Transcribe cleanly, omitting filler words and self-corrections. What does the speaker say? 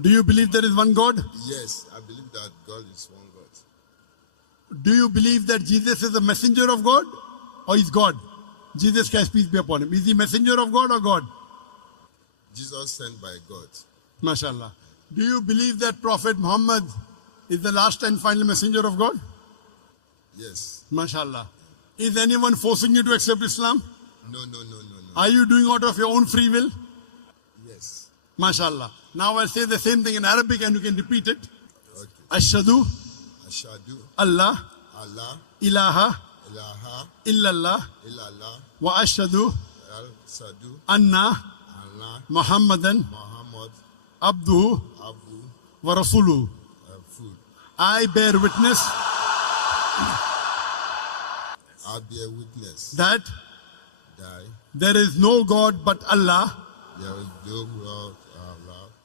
Do you believe there is one God? Yes, I believe that God is one God. Do you believe that Jesus is a messenger of God or is God? Jesus Christ, peace be upon him. Is he messenger of God or God? Jesus sent by God. MashaAllah. Do you believe that Prophet Muhammad is the last and final messenger of God? Yes. MashaAllah. Is anyone forcing you to accept Islam? No. Are you doing out of your own free will? Yes. MashaAllah. Now I'll say the same thing in Arabic and you can repeat it. Okay. Ashhadu Ashhadu Allah Allah ilaha ilaha illallah illallah wa ashhadu al sadu anna Allah Muhammadan Muhammad abduhu Abu wa rasuluhu. Food. I bear witness I bear witness that that there is no God but Allah there is no God